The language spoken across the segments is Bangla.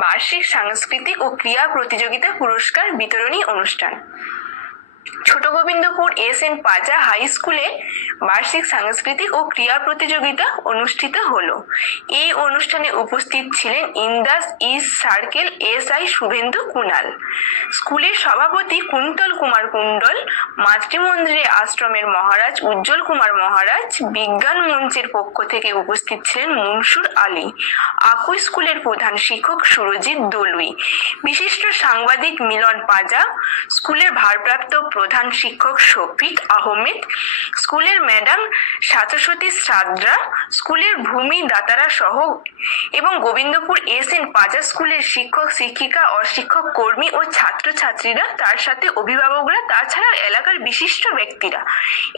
বার্ষিক সাংস্কৃতিক ও ক্রীড়া প্রতিযোগিতা পুরস্কার বিতরণী অনুষ্ঠান। ছোট Gobindapur S N Paja high স্কুলে বার্ষিক সাংস্কৃতিক ও ক্রীড়া প্রতিযোগিতা অনুষ্ঠিত হলো। এই অনুষ্ঠানে উপস্থিত ছিলেন Indas east circle, S I Subhendu Kunal. স্কুলের সভাপতি কুন্তল কুমার কুণ্ডল, মাতৃমন্দিরে আশ্রমের মহারাজ উজ্জ্বল কুমার মহারাজ, বিজ্ঞান মঞ্চের পক্ষ থেকে উপস্থিত ছিলেন মনসুর আলী, আকুই স্কুলের প্রধান শিক্ষক সুরজিৎ দলুই। বিশিষ্ট সাংবাদিক মিলন পাজা, স্কুলের ভারপ্রাপ্ত প্রধান শিক্ষক শফিক আহমেদ, স্কুলের ম্যাডাম সাতসতী সাদরা, স্কুলের ভূমি দাতারা সহ এবং গোবিন্দপুর এস এন পাজা স্কুলের শিক্ষক, শিক্ষিকা, অশিক্ষক, কর্মী ও ছাত্রছাত্রীরা, তার সাথে অভিভাবকরা তাছাড়া এলাকার বিশিষ্ট ব্যক্তিরা।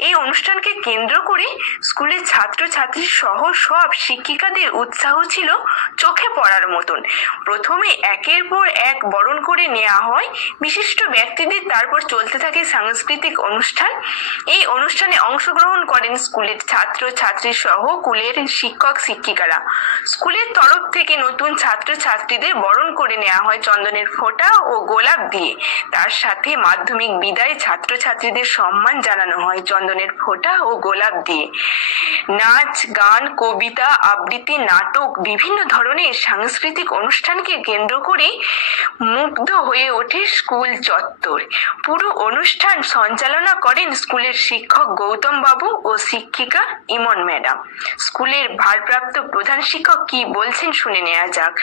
এই অনুষ্ঠানকে কেন্দ্র করে স্কুলের ছাত্রছাত্রী সহ সব শিক্ষিকাদের উৎসাহ ছিল চোখে পড়ার মতন। প্রথমে একের পর এক বরণ করে নেওয়া হয়। বিশিষ্ট ব্যক্তিদের তারপর চলতে থাকে সাংস্কৃতিক অনুষ্ঠান। এই অনুষ্ঠানে অংশগ্রহণ করেন স্কুলের ছাত্র, ছাত্রী সহ স্কুলের শিক্ষক, শিক্ষিকারা। স্কুলের তরফ থেকে নতুন ছাত্র, ছাত্রীদের বরণ করে নেওয়া হয় চন্দনের ফোঁটা ও গোলাপ দিয়ে। তার সাথে মাধ্যমিক বিদায় ছাত্র, ছাত্রীদের সম্মান জানানো হয় চন্দনের ফোঁটা ও গোলাপ দিয়ে। নাচ, গান, কবিতা, আবৃত্তি, নাটক, বিভিন্ন ধরনের সাংস্কৃতিক অনুষ্ঠানকে কেন্দ্র করে মুগ্ধ হয়ে ওঠে স্কুল চত্বর। পুরো অনুষ্ঠান সঞ্চালনা করেন স্কুলের শিক্ষক গৌতম বাবু ও শিক্ষিকা ইমন ম্যাডাম। স্কুলের ভারপ্রাপ্ত প্রধান শিক্ষক কি বলছেন শুনে নেওয়া যাক।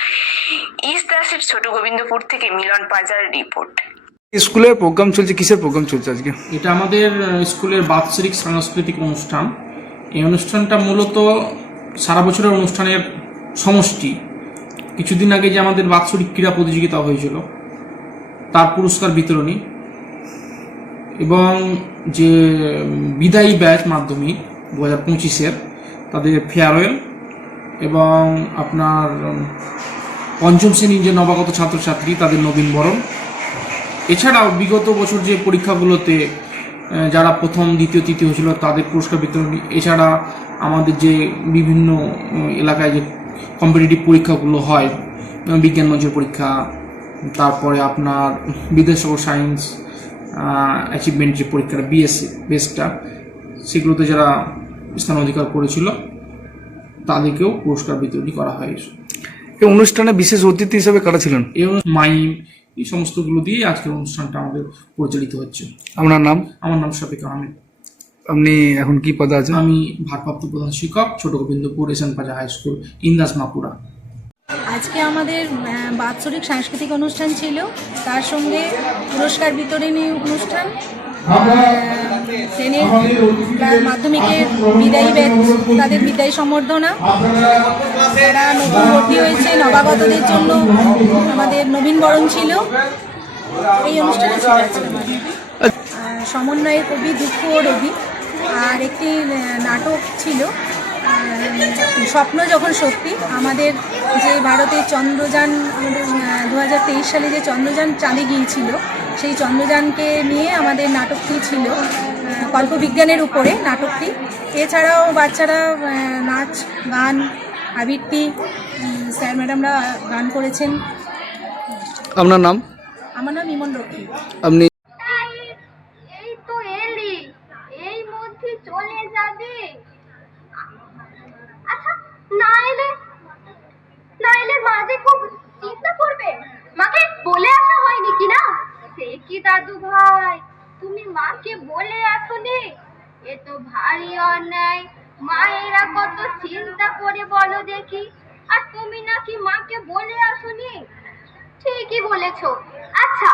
ইস দাসের ছোট গোবিন্দপুর থেকে মিলন পাজার রিপোর্ট। স্কুলের প্রোগ্রাম চলছে কিসের প্রোগ্রাম চলছে আজকে? এটা আমাদের স্কুলের বাৎসরিক সাংস্কৃতিক অনুষ্ঠান। এই অনুষ্ঠানটা মূলত সারা বছরের অনুষ্ঠানের সমষ্টি। কিছুদিন আগে যে আমাদের বাৎসরিক ক্রীড়া প্রতিযোগিতা হয়েছিল তার পুরস্কার বিতরণী। এবং যে বিদায়ী ব্যাচ মাধ্যমিক দু হাজার পঁচিশের, তাদের ফেয়ারওয়েল এবং আপনার পঞ্চম শ্রেণির যে নবাগত ছাত্রছাত্রী, তাদের নবীনবরণ এছাড়াও বিগত বছর যে পরীক্ষাগুলোতে যারা প্রথম, দ্বিতীয়, তৃতীয় হয়েছিল, তাদের পুরস্কার বিতরণ। এছাড়া আমাদের যে বিভিন্ন এলাকায় যে কম্পিটিটিভ পরীক্ষাগুলো হয়, বিজ্ঞান মঞ্চের পরীক্ষা, তারপরে আপনার বিদেশ সায়েন্স অ্যাচিভমেন্ট যে পরীক্ষাটা বিএসসি বেসটা সেগুলোতে যারা স্থান অধিকার করেছিল তাদেরকেও পুরস্কার বিতরণী করা হয়। এই অনুষ্ঠানে বিশেষ অতিথি হিসেবে কারা ছিলেন? এই অনু- মাইম এই সমস্তগুলো দিয়ে আজকের অনুষ্ঠানটা আমাদের পরিচালিত হচ্ছে। আপনার নাম? আমার নাম শফিক আহমেদ আপনি এখন কি পদে আছেন? আমি ভারপ্রাপ্ত প্রধান শিক্ষক ছোট Gobindapur SN Paja high school Indas Mapura. আজকে আমাদের বাৎসরিক সাংস্কৃতিক অনুষ্ঠান ছিল। তার সঙ্গে পুরস্কার বিতরণী অনুষ্ঠান শ্রেণির মাধ্যমিকের বিদায়ী ব্যাচ তাদের বিদায়ী সম্বর্ধনা। যারা নতুন ভর্তি হয়েছে নবাগতদের জন্য আমাদের নবীনবরণ ছিল। এই অনুষ্ঠানে ছিল। সমন্বয়ের কবি দুঃখ ও রবি আর একটি নাটক ছিল। স্বপ্ন যখন সত্যি আমাদের যে ভারতের চন্দ্রযান আমাদের দু হাজার তেইশ সালে যে চন্দ্রযান চাঁদে গিয়েছিল সেই চন্দ্রযানকে নিয়ে আমাদের নাটকটি ছিল কল্পবিজ্ঞানের উপরে নাটকটি। এছাড়াও বাচ্চারা নাচ গান আবৃত্তি স্যার ম্যাডামরা গান করেছেন। আপনার নাম? আমার নাম ইমন রক্ষী। আপনি এই তো এলি এই মধ্যে চলে যাবে। না এলে, না মা যে খুব চিন্তা করবে। মাকে বলে আসা হয়নি কি না? সে কি দাদু ভাই? তুমি মাকে বলে আসোনি? এ তো ভারী অন্যায়। মায়েরা কত চিন্তা করে বলো দেখি। আর তুমি নাকি মাকে বলে আসোনি? ঠিকই বলেছ। আচ্ছা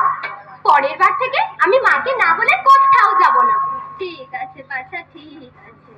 পরের বার থেকে আমি মাকে না বলে কোথাও যাব না। ঠিক আছে, বাছা, ঠিক আছে।